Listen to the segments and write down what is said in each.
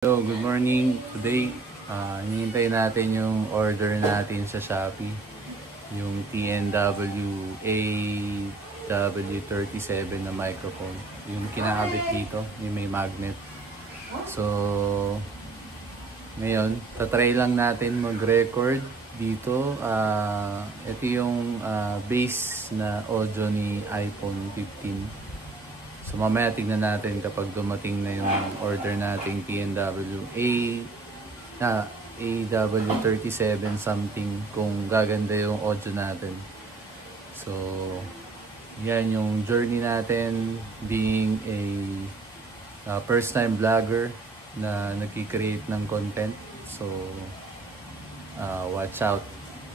Hello, good morning. Today, hinihintay natin yung order natin sa Shopee. Yung TNW AW37 na microphone. Yung kinakabit dito, yung may magnet. So, ngayon, tatry lang natin mag-record dito. Ito yung base na audio ni iPhone 15. So mamaya tignan natin kapag dumating na yung order nating TNW AW37 something kung gaganda yung audio natin. So yan yung journey natin being a first time vlogger na nagki-create ng content. So watch out.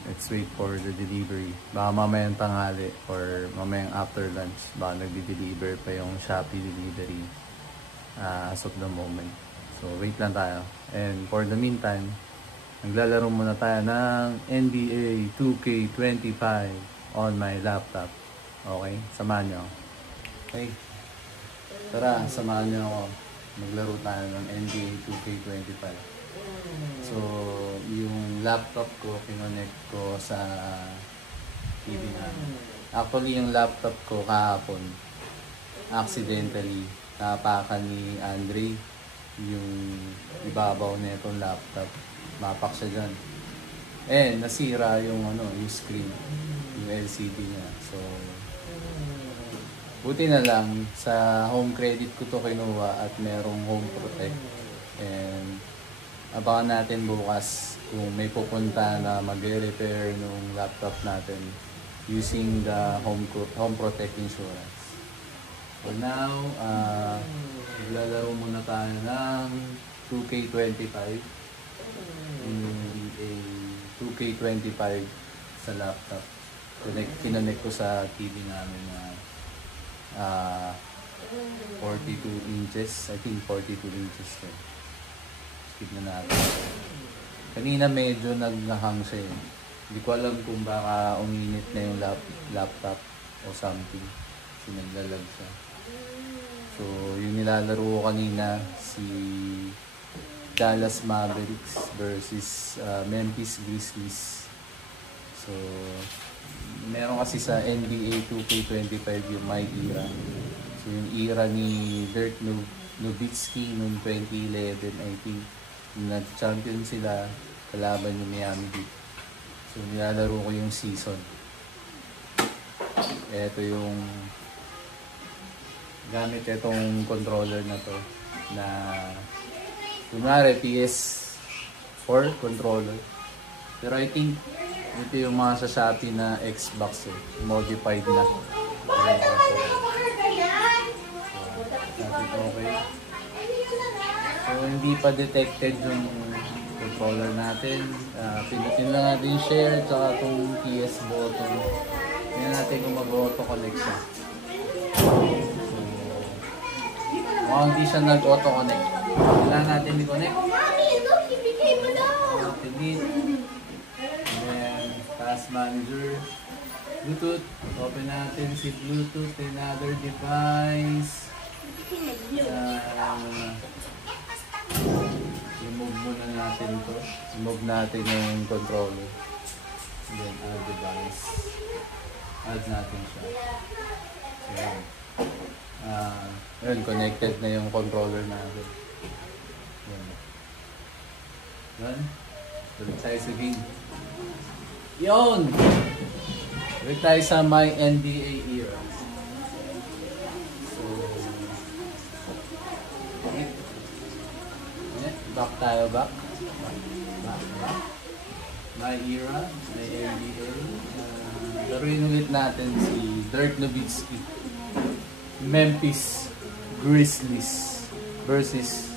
Let's wait for the delivery. Baka mamayang tanghali or mamayang after lunch. Baka nagdi-deliver pa yung Shopee delivery as of the moment. So wait lang tayo. And for the meantime, naglalaro muna tayo ng NBA 2K25 on my laptop. Okay? Samahan nyo. Okay? Tara, samahan nyo ako. Maglaro tayo ng NBA 2K25. So, yung laptop ko, kinonect ko sa TV namin. Actually, yung laptop ko kahapon, accidentally, napakan ni Andre yung ibabaw na itong laptop. Mapak siya dyan. Nasira yung, yung screen, yung LCD niya. So, buti na lang, sa home credit ko to kinuha at merong home protect. And abangan natin bukas kung may pupunta na mag-repair ng laptop natin using the home protect insurance. For now, maglalaro muna tayo ng 2K25. NBA 2K25 sa laptop. Kinonect ko sa TV namin na 42 inches. I think 42 inches to. Tignan natin. Kanina medyo naghahang siya eh. Hindi ko alam kung baka uminit na yung laptop o something. Kasi naglalag siya. So, yung nilalaro ko kanina, si Dallas Mavericks versus Memphis Grizzlies. So, meron kasi sa NBA 2K25 yung My Era. So, yung era ni Dirk Nowitzki noong 2011, I think. Nag-champion sila kalaban yung Miami Heat. So nilalaro ko yung season. Ito yung gamit itong controller na to na kunwari PS4 controller. Pero I think ito yung mga sa Shopee na Xbox modified na. Okay. So, hindi pa detected yung controller natin. Pinutin lang natin yung share at itong PS button. Tingnan natin kung mag-auto connect siya. So, hindi siya nag-auto connect. Kailangan natin i-connect. Delete. And then, Task Manager. Bluetooth. Open natin si Bluetooth. Another device. I-move muna natin ito. I-move natin yung controller. And then add device. Add natin siya. So, yun, connected na yung controller natin. Yun. Yun. Balik tayo sa game. Yun! Balik tayo sa my NBA era. Back tayo, back. My era, my NBA. Laruin ulit natin si Dirk Nowitzki. Memphis Grizzlies versus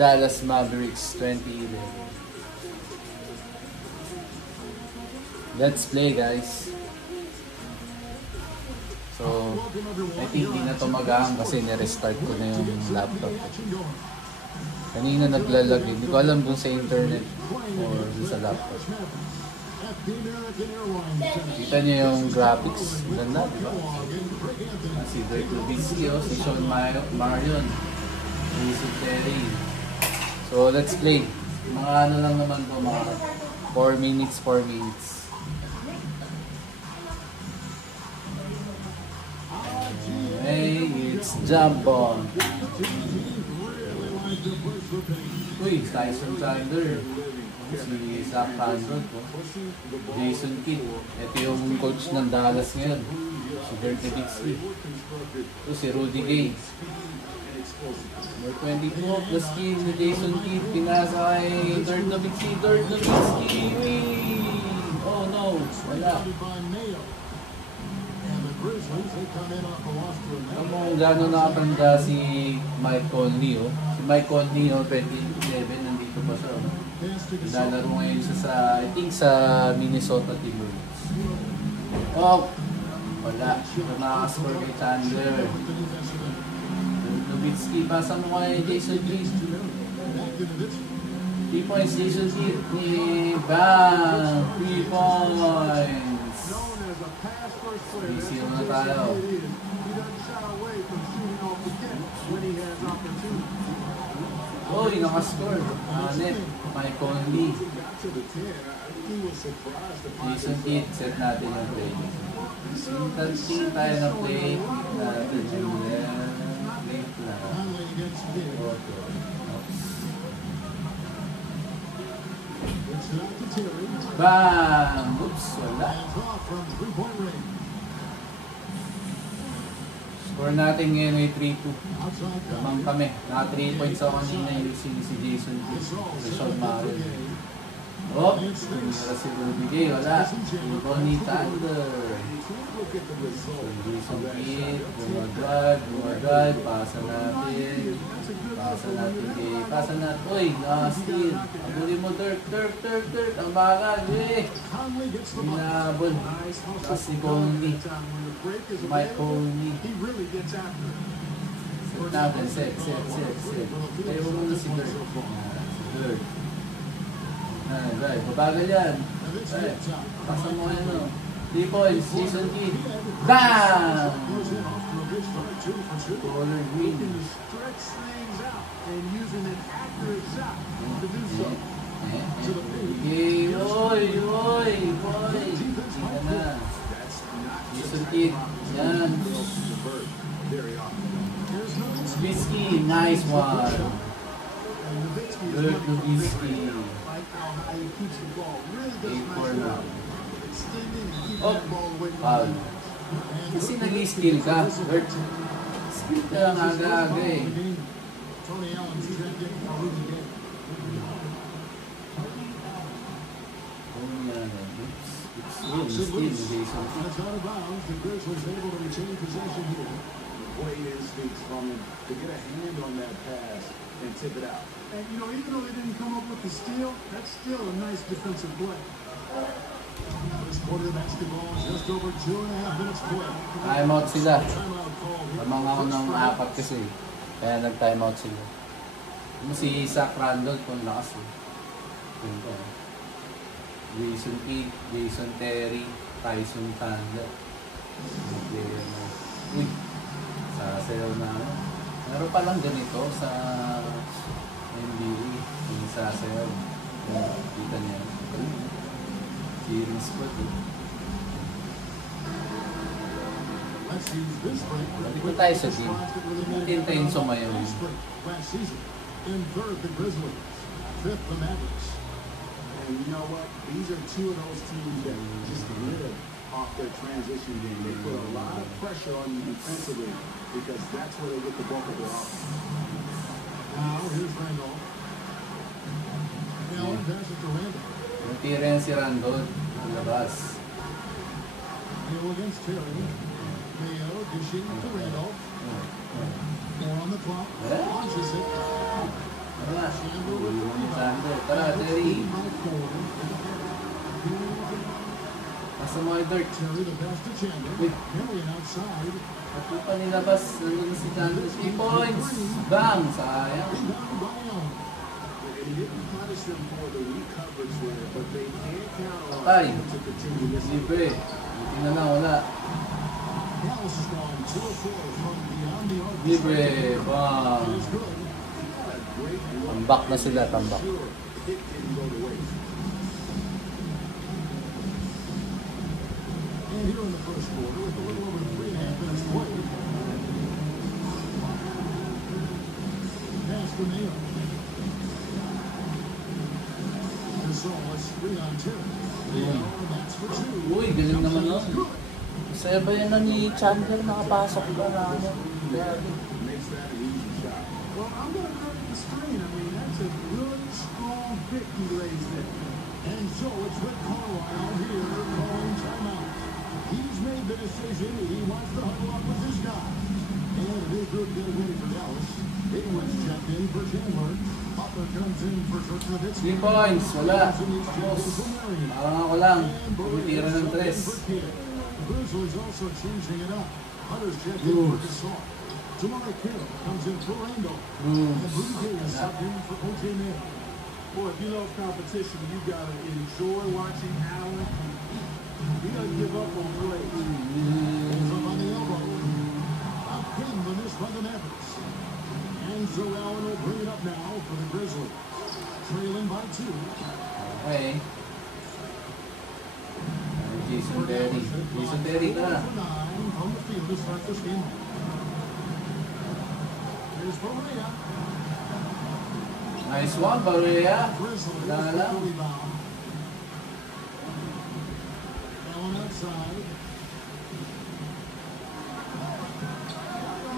Dallas Mavericks 2011. Let's play, guys. So, I think di na ito mag-ahang kasi nirestart ko na yung laptop. Kanina naglalag. Hindi ko alam kung sa internet or sa laptop. Kita niyo yung graphics. Ganda, di ba? Si Dirk Nowitzki, si Sean Marion, si Terry, So let's play. Mga ano lang naman to, mga 4 minutes, 4 minutes. Hey, it's jump on. Uy, Tyson Chandler. Si Zach Hanson. Jason Kidd. Ito yung coach ng Dallas ngayon. Si Dirk Nowitzki. Ito si Rudy Gay. Number 22, plus skill ni Jason Kidd. Pinasa kay Dirk Nowitzki. Dirk Nowitzki. Oh no, wala. Alam mo kung gano'n nakatanda si Mike Conley, oh. Si Mike Conley, oh, 2011, nandito pa siya, oh. Naglalaro ngayon siya sa, I think sa Minnesota Timberwolves. Oh! Wala. Ito nakaka-score kay Chandler. Nowitzki, pasa mo kay Jason Kidd. 3 points, Jason Kidd. Bang! 3 points! Easy na tayo. Oh, nakascore. Net. Mike Conley. Jason Kidd, set natin yung play. Tingin tayo ng play. Late lang. Bang! Oops, wala. Score natin ngayon ay 3-2. Lamang kami. Naka 3 points ako kanina yung si Jason Kidd. Si Sean Martin. Oh! Tumira si Rudy Gay. Wala. Yung Bonnie Thunder. Jason Kidd. Bumagad. Pasa natin. Pasa natin. Uy! Naka-steal. Abulin mo, Dirk. Ang bagal. Hinabol. Tapos si Conley. Mike Conley. Set natin. Set. Kaya mo muna si Dirk. Dirk. Right. Babagal yan. Right. Pasa mo yan, no? 3 points. Jason Kidd. Bang! Color green. Okay. Oy! Boy! Tingnan na. Jason Kidd. Yan. Nowitzki. Nice one. Dirk Nowitzki. 8-4 na. Oh! Foul. Kasi nag-i-skill ka. Dirk. Skill ka lang aga-aga eh. Great instincts from him to get a hand on that pass and tip it out. And you know, even though they didn't come up with the steal, that's still a nice defensive play. This quarter of basketball, just over 2.5 minutes play. Timeout sila. Lamang ako ng 4 kasi. Kaya nag-timeout sila. Si Zach Randolph kung lakas eh. Jason Kidd, Jason Terry, Tyson Chandler. Uy! Sasayaw na ako. Meron palang ganito sa NBA. Yung sasayaw. Kita niya. Cheering squad eh. Hindi ko tayo sa team. Hintayin sumayaw yun. Fifth, the Mavericks. And you know what? These are two of those teams that just live off their transition game. They put a lot of pressure on you defensively because that's where they get the bulk of their offense. Now, here's Randolph. Allen passes to Randolph. Tira yan si Randolph. Ang labas. Hill against Terry. Mayo dishing to Randolph. More on the clock. Launches it. Tara, tara, Terry. Pasa mo kay Dirk. Wait. Pati pa nilabas. Nandun si Chandler. 3 points. Bang! Sayang. Patay. Libre. Buti na lang, wala. Libre. Bang! great look. Tambak na sila, tambak. Sure, it didn't go to waste. And here in the first quarter, with a little over 3.5 minutes to play. Pass to Mayo. Gonzalez, 3-on-2. And that's for 2. Uy, galing naman nun. Saya ba yan na ni Chandler nakapasok ba na ano? Makes that an easy shot. Well, I'm going to credit the screen. I mean, that's a good, strong pick he lays there. And so it's Rick Carlisle here calling timeout. He's made the decision. He wants to huddle up with his guy. And a new group getting ready for Dallas. Haywood's checked in for Chandler. Butler comes in for Turknovitsky. 3 points, wala. Tapos, parang ako lang. Tira ng 3. Grizzlies also changing it up. Hunter's checked in for Gasol. Tomorrow Carroll comes in for Randall. And Rudy Gay is subbed in for O.J. Mayo. Boy, if you love competition, you got to enjoy watching Allen compete. He doesn't give up on plays. He's up on the elbow. Out pinned the miss by the Mavericks. And so Allen will bring it up now for the Grizzlies. Trailing by 2. Okay. Jason Terry. Jason Terry ka na. From the field to start this game. Here's Barea. Nice one, Barea. Grizzlies Wala with the lang. rebound. Allen outside.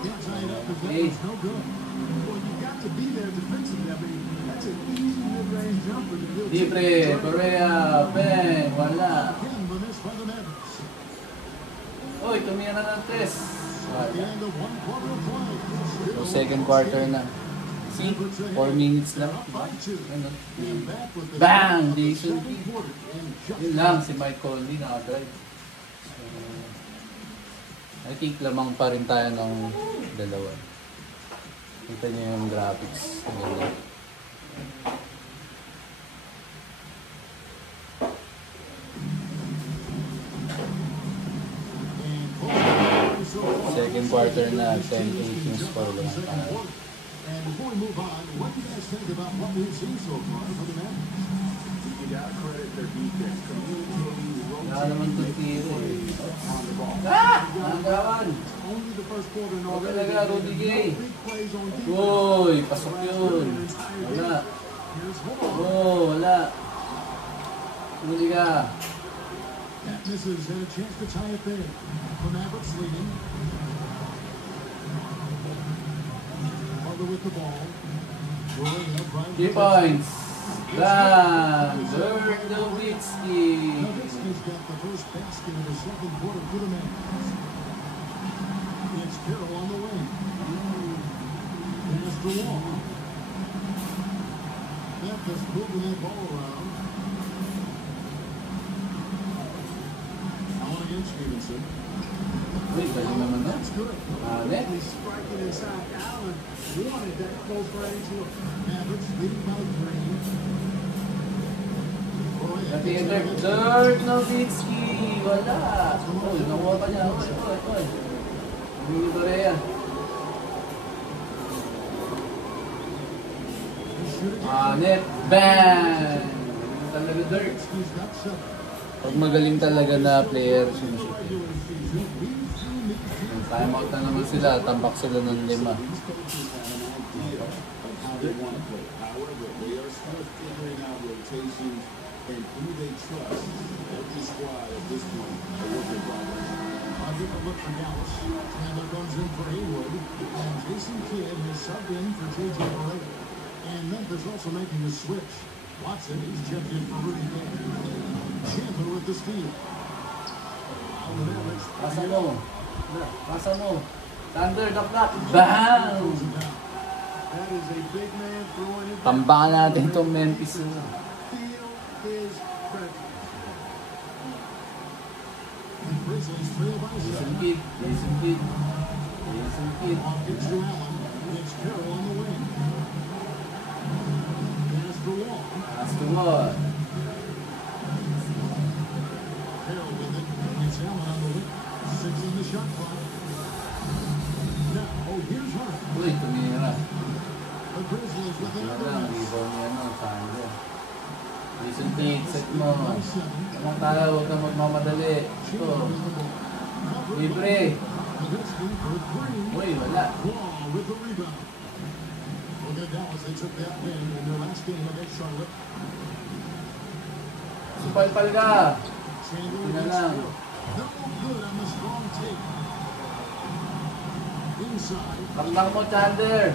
Can't tie it up because that was no good. Well, you got to be there defensively. I mean, that's an easy mid-range jumper to do. Libre, Barea, bang, wala. Again, the miss by the Mavericks. Uy, tumira na ng 3. At the end of one quarter of play. So, second quarter na. See? 4 minutes lang. Up by 2. Ano? And back with the Bang! Jason. second quarter. And just Yun lang, si Mike Conley nakadrive. So, I think lamang pa rin tayo ng dalawa. Kita niyo yung graphics. Ang ganda. Second quarter na, 10-8 yung score lang tayo. And before we move on, what do you guys think about what we've seen so far for the Mavericks? You got to credit their defense, communicating, Wala naman itong tiro eh. on the ball. Nagawan! Only the first quarter and Huwag already. talaga, Rudy Gay. Big plays on defense. Uy, pasok yun. Wala. Here's Hall. Oh, wala. Huli ka. That misses and a chance to tie it there. The Mavericks leading. Butler with the ball. 3 points. Bang! Dirk Nowitzki. Nowitzki's got the first basket of the second quarter for the Mavericks. It's Carroll on the wing. Pass the wall. Memphis moving that ball around. Allen against Stevenson. Uy, galing naman na. That's good. Net. He's striking inside. Allen wanted that close range look. Mavericks leading by 3. Pati yung Dirk Nowitzki. Wala. Uy, nakuha pa niya. Uy. Hindi ko rin yan. Net. Bang! Talaga Dirk. Pag magaling talaga na player, sinushoot yun. Time out na naman sila. Tambak sila ng 5. And who they trust. Every squad at this point, a work in progress. I'll give a look for Dallas. Chandler comes in for Haywood. And Jason Kidd has subbed in for J.J. Barea. And Memphis also making a switch. Watson, he's checked in for Rudy Gay. Chandler with the steal. Pasa mo. Pasa mo. Thunder, knock. Bang! That is a big man throwing it. Tambakan natin itong Memphis. Is present. The Grizzlies trail by Jason 7. Kidd. Off gets to Allen. It's Carroll on the wing. Pass for Wall. Pass to Wall. Carroll with it. It's Allen on the wing. 6 in the shot clock. Now, here's Hunter. Uy, tumira. The Grizzlies with Jason Tate, set mo. Tamang tayo, huwag kang magmamadali. Ito. Libre. Uy, wala. Supal-pal ka. Yun na lang. Taktak mo, Chandler.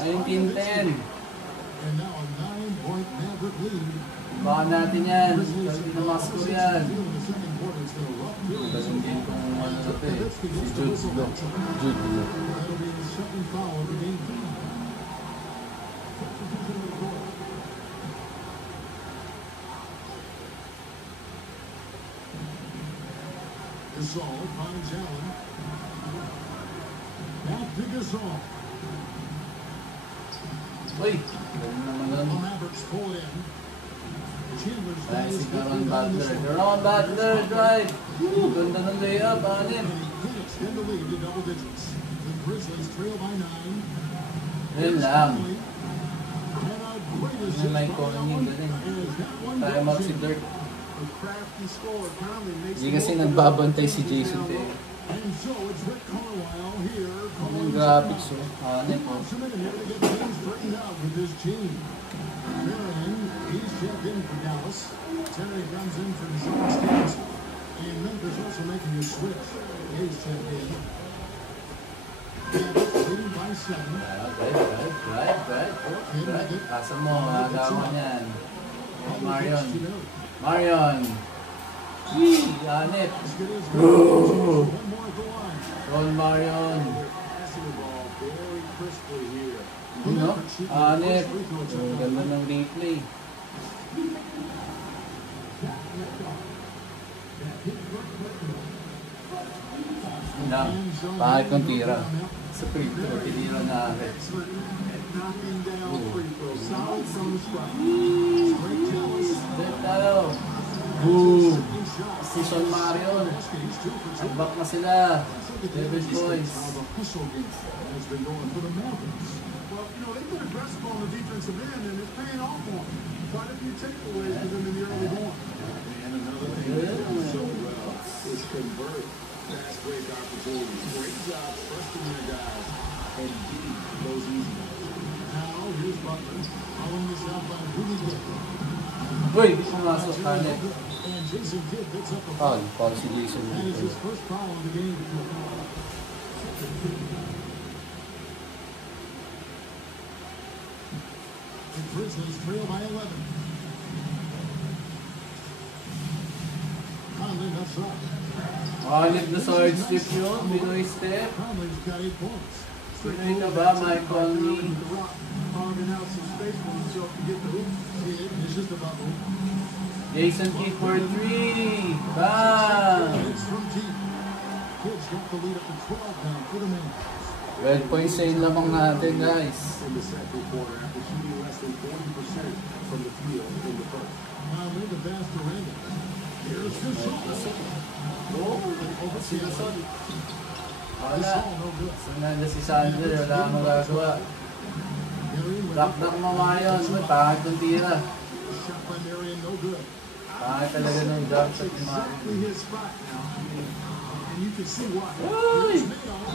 19-10. Baka natin yan. Kasi na mga score yan. Galing din kung ano ito eh. Si Jude Block. Jude Block. Gasol finds Allen. Back to Gasol. Uy! Galing naman The nun. Mavericks pull it in. Chandler's Ay, si Caron in Butler. this one. Caron Butler, drive! Ganda ng layup, anim. And he can extend the lead to double digits. The Grizzlies trail by 9. Yun lang. And a great Yun assist may by calling Allen. galing. As that one Tayo goes mag si in. Dirk. A crafty score. Conley makes Hindi the kasi move. nagbabantay si Jason Tate. And so it's Rick Carlisle here. Yung graphics oh. Hanip oh. Wants a minute here to get things straightened out with his team. Marion, he's checked in for Dallas. Terry comes in for Sean Stevenson. And Memphis also making a switch. He's checked in. Dallas leading by 7. Drive. Asa mo, agawan yan. Marion. Marion. Yee! Hanip. One more at the line. Ron Marion. Passing the ball very crisply here. Ano? Hanip. Ang ganda ng replay. Yun lang. Pahit kong tira. Sa free throw, tinira na agad. Excellent at knocking down free throws. Solid from the spot. Straight Dallas. Dito tayo. Boom! Si Sean Marion. Nagbak na sila. David Boyce. Has been going for the Mavericks. Well, you know, they've been aggressive on the defensive end, and it's paying off for them. Quite a few takeaways for them in the early going. And another thing they've done so well is convert fast break opportunities. Great job trusting their guys and getting those easy ones. Now, here's Butler. Following this out by Rudy Gay. Uy! Pumasok. Hanip. And Jason Kidd picks up the Foul. Foul si Jason. That is his first foul of the game. The Grizzlies trail by 11. Conley left up. Hanip na side step yun. Pinoy step. Conley's got 8 points. Pinoy na ba, Mike Conley? Carving out some space for himself to get the hoop. It's just about hoop. Jason Kidd for 3. Bang! It's from deep. Kids got the lead up to 12 now for the man. 12 points sa yung lamang natin, guys. In the second quarter after shooting less than 40% from the field in the first. Conley the pass to Randall. Here's Gasol. Oh, si Gasol. Wala. Gasol, no good. Sunanda si Sander, wala akong magagawa. Marion with Dakdak mo Marion. Uy, pangit ng tira. shot by Marion, no good. Pangit talaga ng jump shot ni Marion. Exactly his spot now. And you can see why. Uy!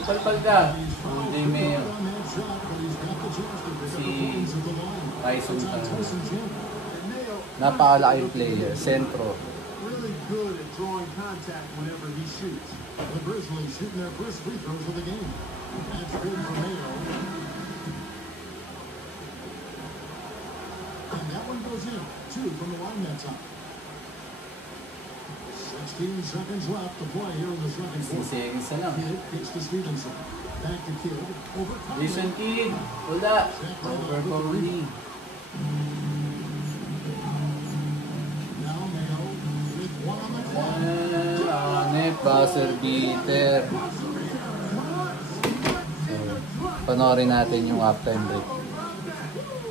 Palpal ka. Hindi Mayo. On that shot, but he's got the chance to pick up Si the points at the line. Tyson It's on Chandler. Tyson Chandler. And Mayo, Napakalaking player. Sentro. really good at drawing contact whenever he shoots. The Grizzlies shooting their first free throws of the game. That's good for Mayo. And that one goes in. 2 from the line that time. 16 seconds left to play here in the second quarter. Seconds na lang. Kidd kicks to Stevenson. Back to Kidd. Over Conley. Jason Kidd. Wala. Over Conley. Now Mayo with 1 on the clock. Hanip. Buzzer beater. So, panoorin natin yung halftime break.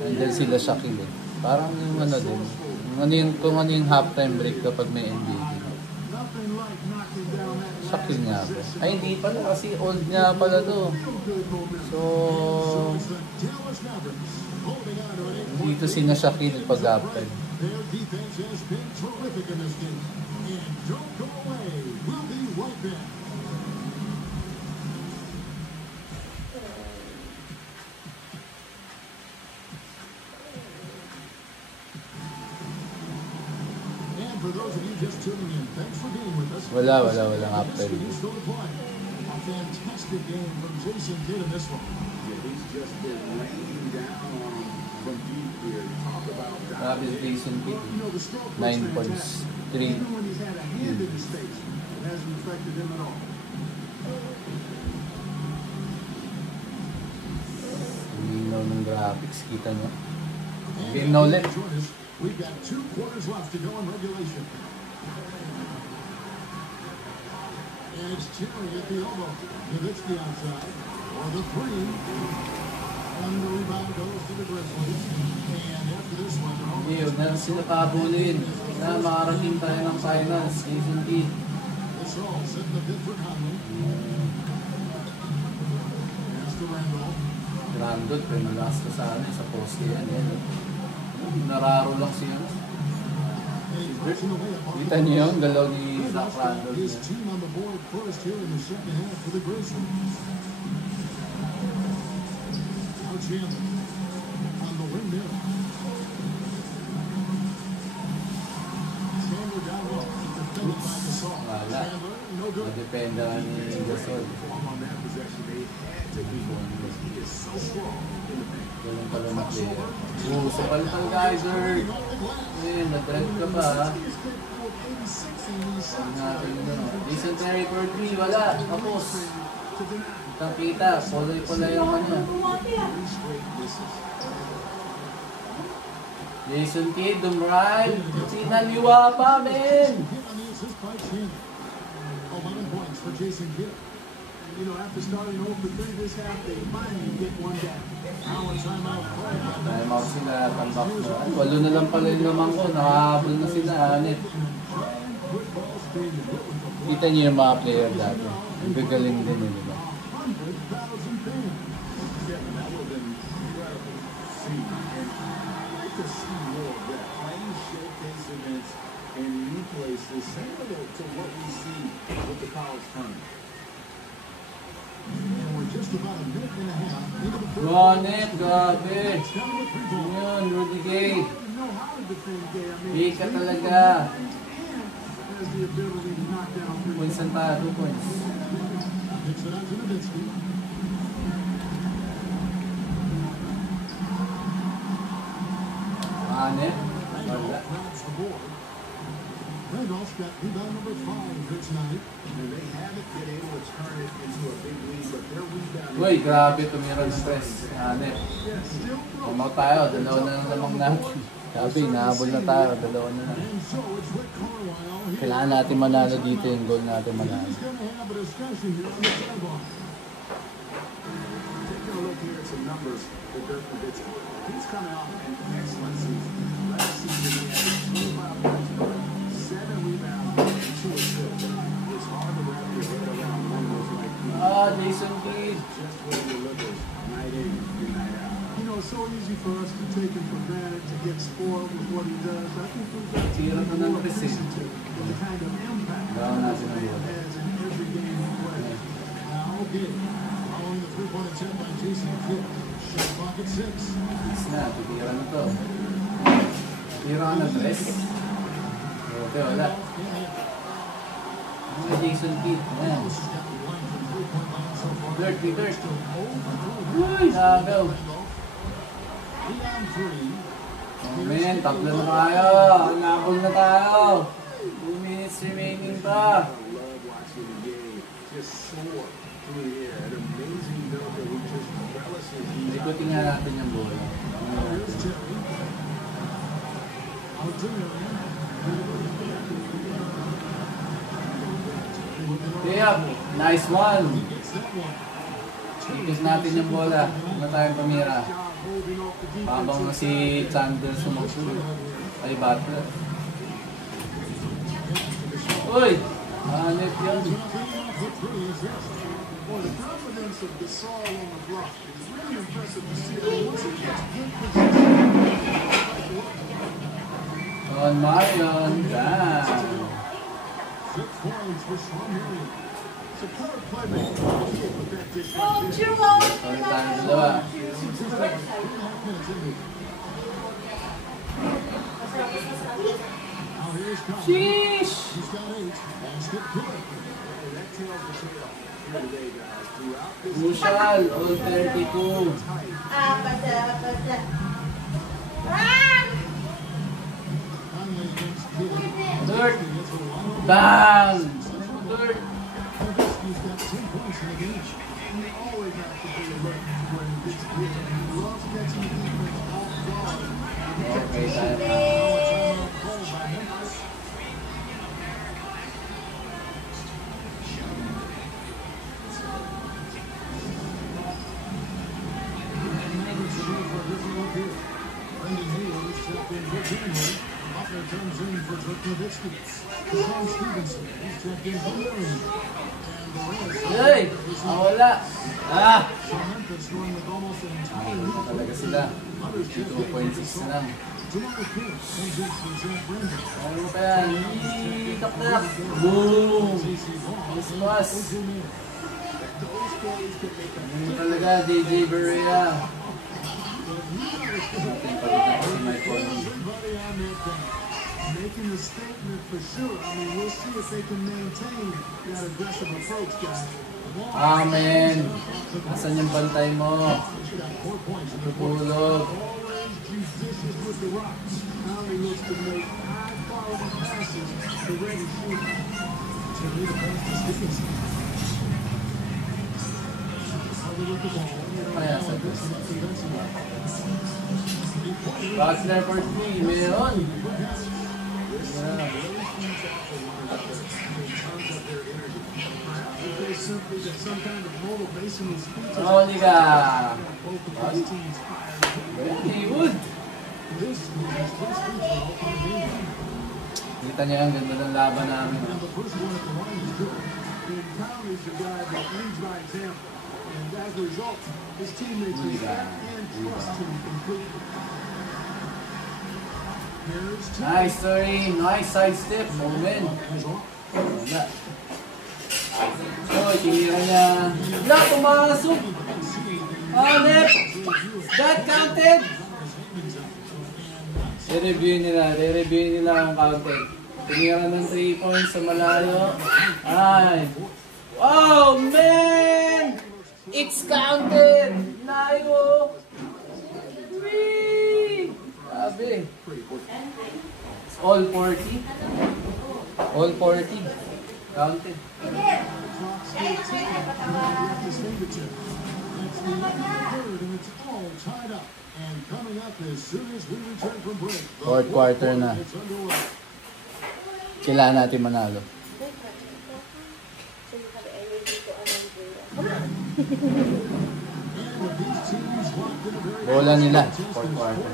Nandiyan sila Shaquille eh. Parang yung ano din. Kung ano yung halftime break kapag may NBA din. Nothing like knocking down that Shaquille nga ba? Ay, hindi pala kasi old nga pala to. So, dito si na Shaquille pag-apply. Their defense has been terrific in this game. And don't go away. We'll be right back. And for those of you just tuning in, thanks for being with us. Walang after. A fantastic game from Jason Kidd in this one. Yeah, he's just been laying down on him from deep here. Talk about Grabe si Jason Kidd. 9 points. 3. even when he's had a hand in his face, it hasn't affected him at all. Linaw ng graphics, kita nyo. Game na ulit. We've got 2 quarters left to go in regulation. And it's Cherry at the elbow. Nowitzki outside. For the 3. And the rebound goes to the Grizzlies. And after this one, they're all Yun, na sila kabulin na makarating tayo ng finals. Jason Kidd. This all set in the pit for Conley. Pass to Randolph. Randall, pero malakas ka sa akin sa poste yan. Nararo lang siya. Kita niyo yung galaw ni Zach Randall. His team on the board first here in the second half for the Grizzlies. Now Chandler on the windmill. Chandler down low, defended by Gasol. Wala. Chandler, no good. Nadepende ka ni Gasol. On that possession, they had to be going because he is so strong in the paint. Ganun pala na player. Sa palpal geyser. Ayun, nag-drive ka pa ha. Ang natin yun. Jason Terry for 3, wala. Tapos. Kitang kita. Poloy-poloy yung kanya. Jason Kidd, dumrive. Sinaliwa pa, men. 11 points for Jason Kidd. You know, after starting 0 for 3 this half, they finally get one down. Now a timeout. Timeout sila, tambak na. Walo na lang pala yung naman ko. Nakahabol na sila, hanit. Kita niyo yung mga player dati. Ang gagaling din yun, diba? 100,000 fans. Yeah, that would have been incredible to see. And I'd like to see more of that. Playing showcase events in new places, similar to what we see with the college tournament. And we're just about a minute and a half into the third. Ronit, grabe. Yun, Rudy Gay. Big ka talaga. Has the ability to knock down three. Points and tayo, 2 points. Hits it out to Nowitzki. Hanit. Wala. Grabs the board. Randolph's got rebound number 5 this night. And they haven't been able to turn it into a big lead, but their rebound. Uy, grabe, tumira ng stress. Hanit. Yeah, still close. Tumaw tayo, dalawa na lang lamang natin. Sabi, nahabol na tayo, dalawa na lang. And so it's Rick Carlisle. Kailangan natin manalo dito yung goal natin manalo. He's going to have a discussion here on the sideline. Taking a look here at some numbers for Dirk Nowitzki. He's coming off an excellent season. Last season he had 25 points, 7 rebounds, and 2 assists. It's hard to wrap your head around numbers like these. Jason Kidd. Just where you look at night in and night out. You know, it's so easy for us to take him for granted, to get spoiled with what he does. I think we've got to Tira ka ng press eh. with the kind of impact Gawin natin ang he yun. has in every game he plays. Now, okay, following the three-point attempt by Jason Kidd. Shot clock at 6. Is na, tutira na to. Tira ka na dress. Okay, wala. Ano na Jason Kidd? Ayan. Dirt, dirt. Uy, nagaw. Oh man, tatlo na tayo. Nabol na tayo. 2 minutes remaining pa. I love watching the game just soar through the air. An amazing build that we just relishes. Ikutin nga natin yung bola. Here's Terry. Out to Miriam. Yeah, nice one. He gets that one. Ikis natin yung bola. Huwag na tayong pamira. Habang na si Chandler sumaksul. Ay, Butler. Uy! Hanip yun. Well, the confidence of Gasol on the block is really impressive to see. I mean, once he gets good position, On Marion, damn. 6 points for Sean Marion. Support playmaker. With that dish right there. Sorry tayo dalawa. Now here's Conley. Sheesh! He's got 8. Basket good. That tells the tale here today, guys. Throughout this Bushal, all 32. Conley against Kidd. Dirt. He gets a lot of Bang! Dirt. He's got 10 points in the game. And they always have to be alert when it's good. He loves catching the defense off guard. Okay, tayo. Now a timeout called by Memphis. Nuggets are here for a different look here. Brendan Hayes checked in for Greenwood. Butler turns in for Dirk Nowitzki. Sean Stevenson is checked in for Murray. And the rest. Yay! Wala. Ah! So Memphis going with almost an entire new Talaga sila. 2.6 na lang. Jamal Pierce comes in for Zach Brandon. Ano pa yan? Yee! Taknak! Boom! Mas! Ano talaga, DJ Berea. Natin palitan ko si Mike Conley. Everybody on that bench making a statement for sure. I mean, we'll see if they can maintain that aggressive approach, guys. Amen! Asan yung bantay mo? He's got 4 points in the fourth. Tutulog. Always judicious with the rocks. Now he looks to make high-quality passes to ready shooters. To lead a pass to Stevenson. Harder with the ball. Kaya sa This is defensively. Butler for 3. Meron! Yeah. Rolly ka! Haywood! Kita niya ang ganda ng laban namin. And as a result, his teammates respect and trust him completely. Here's Nice, Tori. Nice side step. Moment. Wala. Oh, tinira niya. Wala, pumasok. Oh, Nep. That counted. I-review nila ang counted. Tinira ng 3 points sa malayo. Ay. Oh, man! It's counted! Nayo! Whee! Sabi. It's all 40. All 40. Counted. Fourth quarter na. Kailangan natin manalo. Bola nila. Fourth quarter.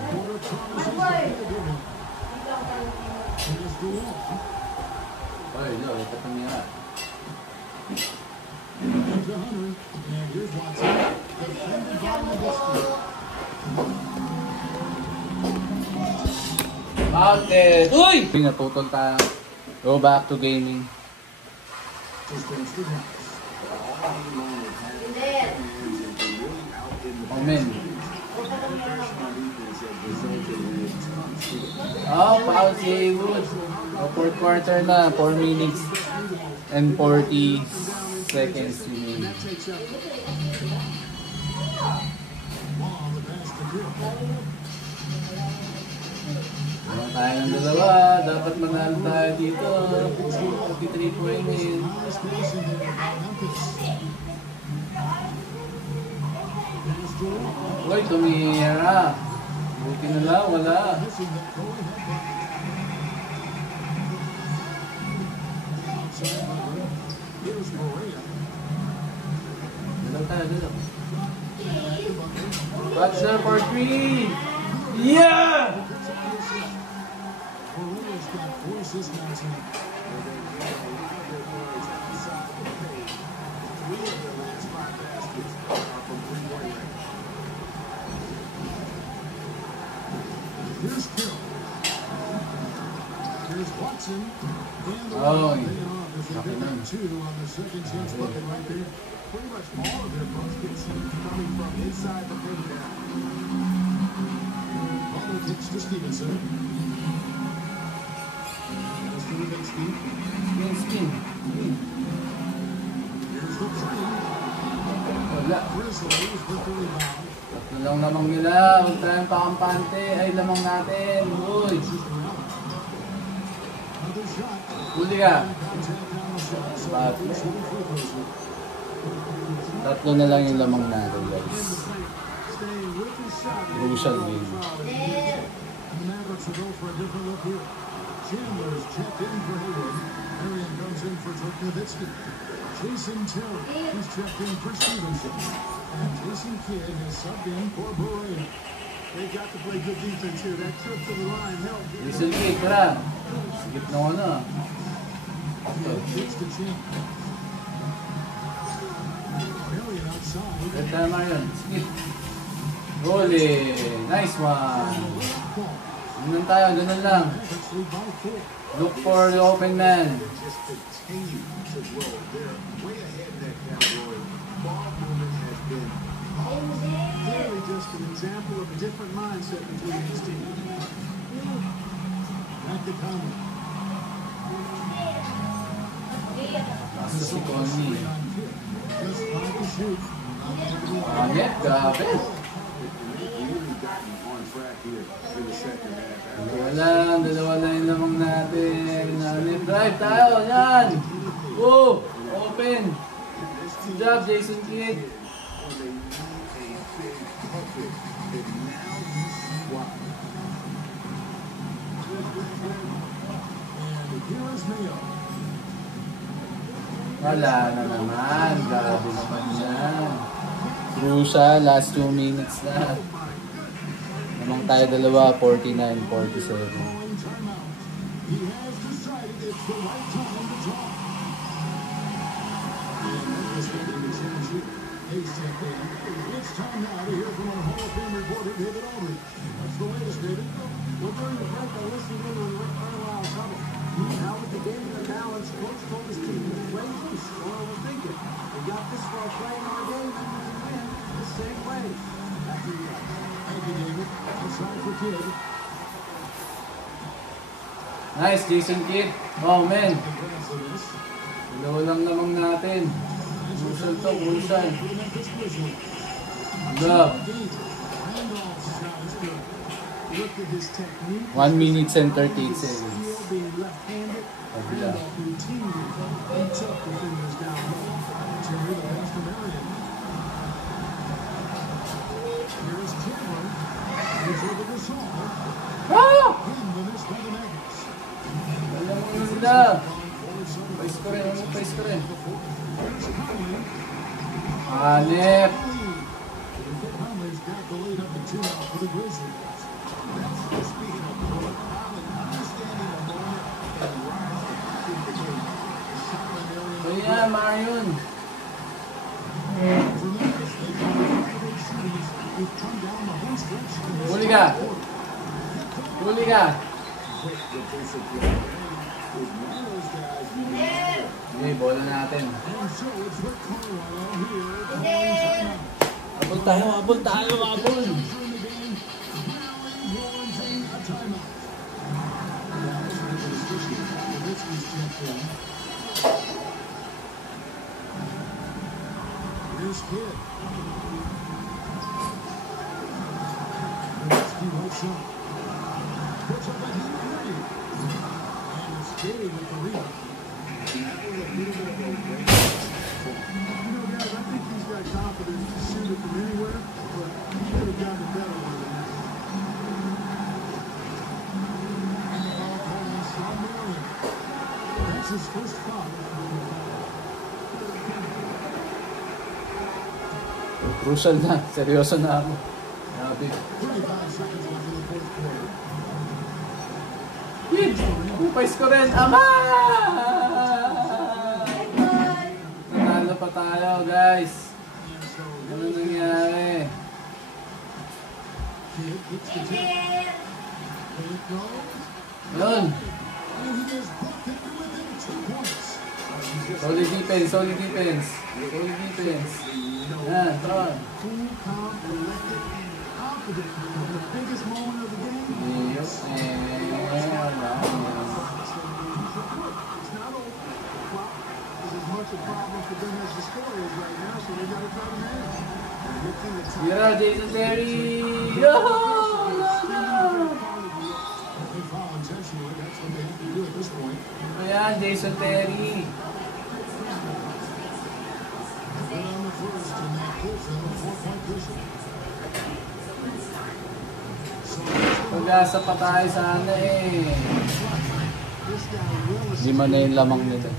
Oy, no, ito tumira. Bakit? Uy! Natutol tayo. Go back to gaming. Amen. Oh, foul si Haywood. Fourth quarter na, 4 minutes and 40 seconds remaining. Meron tayo ng dalawa, dapat manalo tayo dito. 53 point win. Uy, tumira. Buti na lang, wala. Dalaw tayo, dalaw. Butler for 3. Yeah! Here's Kill. Here's Watson. Oh, They got two on the second chance bucket right there. Pretty much all of their buckets coming from inside the paint now. Butler kicks to Stevenson. Goes to Levinsky. Here's the three. Wala. Grizzlies with the rebound. Tatlo lang lamang nila. Huwag tayong pakampante. Ay, lamang natin. Uy. Another shot. Huli ka. Tatlo na lang yung lamang natin, guys. Crucial game. Chandler's checked in for Hayward. Marion comes in for Nowitzki. Jason Terry, he's checked in for Stevenson. And Jason Kidd has subbed in for Barea. They got to play good defense here. That trip to the line helped. Jason Kidd, tara. Sigit na ko na. Kicks to Chandler. Marion outside. Ganda naman yun. Sigit. Gole. Nice one. Ganun tayo, ganun lang. Look for the open man. Just continue to grow. They're way ahead in that category. Ball movement has been clearly just an example of a different mindset between these teams. Back to Conley. Nasa si Conley. Just like to shoot. Pangit, grabe. Really gotten on track here in the second half. Dalawa na yung lamang natin. Drive tayo, yan! Oh, open! Good job, Jason Kidd. Wala na naman. Grabe naman yan. Crucial, last 2 minutes na. Namang tayo dalawa, 49-47. He has decided it's the right time to talk. And that is what he was going to shoot. Hayes checked in. It's time now to hear from our Hall of Fame reporter, David Aldridge. What's the latest, David? Well, during the break, I listened in on Rick Carlisle's huddle. Now with the game in balance, Coach told his team to play loose, score overthinking. We got this far playing our game, and we can win the same way. Back to you guys. Thank you, David. Outside for Kidd. Nice, Jason Kidd. Oh, man. The pass of this. Dalawa lang namang natin. Crucial to, crucial. Memphis Grizzlies. Love. Randolph's shot is good. Look at his technique. 1 minute and 38 seconds. Still being left-handed. Kabila. Randolph routinely beats up defenders down low. Terry the pass to Marion. Here's Chandler. He's over the Shaw. Ah! And the miss by the Mavericks. Alam mo sila. Pais ko rin, pais ko rin. Here's Conley. Hanep. Conley's got the lead up to 2 now for the Grizzlies. That's the speed of Conley. Understanding the moment and rising to the game. Shot by Marion. So yan, Marion. For Memphis, they come with 5 shooters who've come down the home stretch. Huli ka. Huli ka. Quick defensive play. With one of those guys, you know. Okay, bola natin. And so it's Rick Carlisle here calling timeout. Abol tayo, abol tayo, abol. In the game, Valley warranting a timeout. Now, this is the official. Nowitzki's checked in. Here's Kidd. Nowitzki wakes up. Puts up a hand three. And it's Kidd with the rebound. That was a little bit of a break. You know, guys, I think he's got confidence to shoot it from anywhere, but he could have gotten it better than that. And the foul call on Sean Marion. That's his first foul. Crucial na. Seryoso na ako. Grabe. 35 seconds left in the fourth quarter. David! Upais ko rin. Ama! Natalo pa tayo, guys. Ano nangyari? Yun. Solid defense, solid defense. Solid defense. Yan, tron. Tira, Jason Terry! Yo! Ayan, Jason Terry. Pag-asa pa tayo sana eh. Di man na yung lamang nito.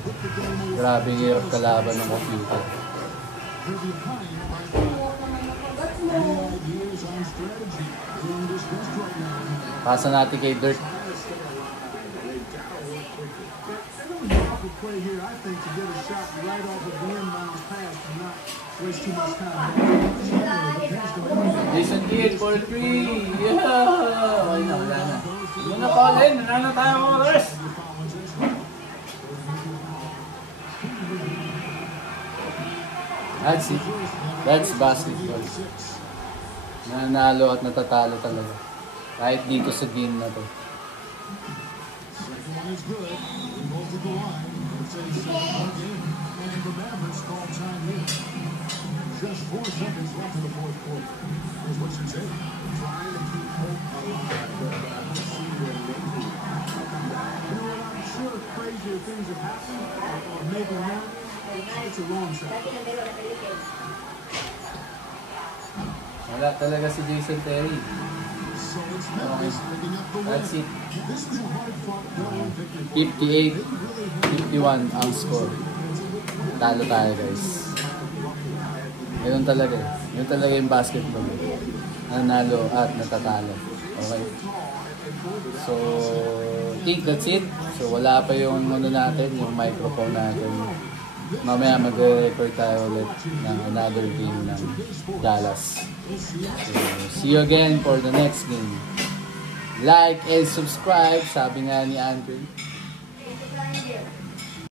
Grabe hirap kalaban ng computer. Pasa natin kay Dirt. Play here, I think, to get a shot right off of the inbound pass and not waste too much time. Jason Kidd for 3. Yeah! Ay na, wala na. Hindi na pa ulit. Nanalo tayo mga oras. That's it. That's basketball. Nanalo at natatalo talaga. Kahit dito sa game na to. Just 4 seconds left in the fourth quarter. Here's what you take. Trying to keep hope alive, but I don't see where they can be. You know what? I'm sure crazier things have happened, or maybe not. It's a long shot. Wala talaga si Jason Terry. So it's Memphis picking up the win. That's it. This was a hard-fought goal victory. 58-51 ang score. Talo tayo, guys. Ganun talaga eh. Yun talaga yung basketball. Nanalo at natatalo. Okay? So, I think that's it. So, wala pa yung ano natin, yung microphone natin. Mamaya magre-record tayo ulit ng another game ng Dallas. So, see you again for the next game. Like and subscribe, sabi nga ni Andre.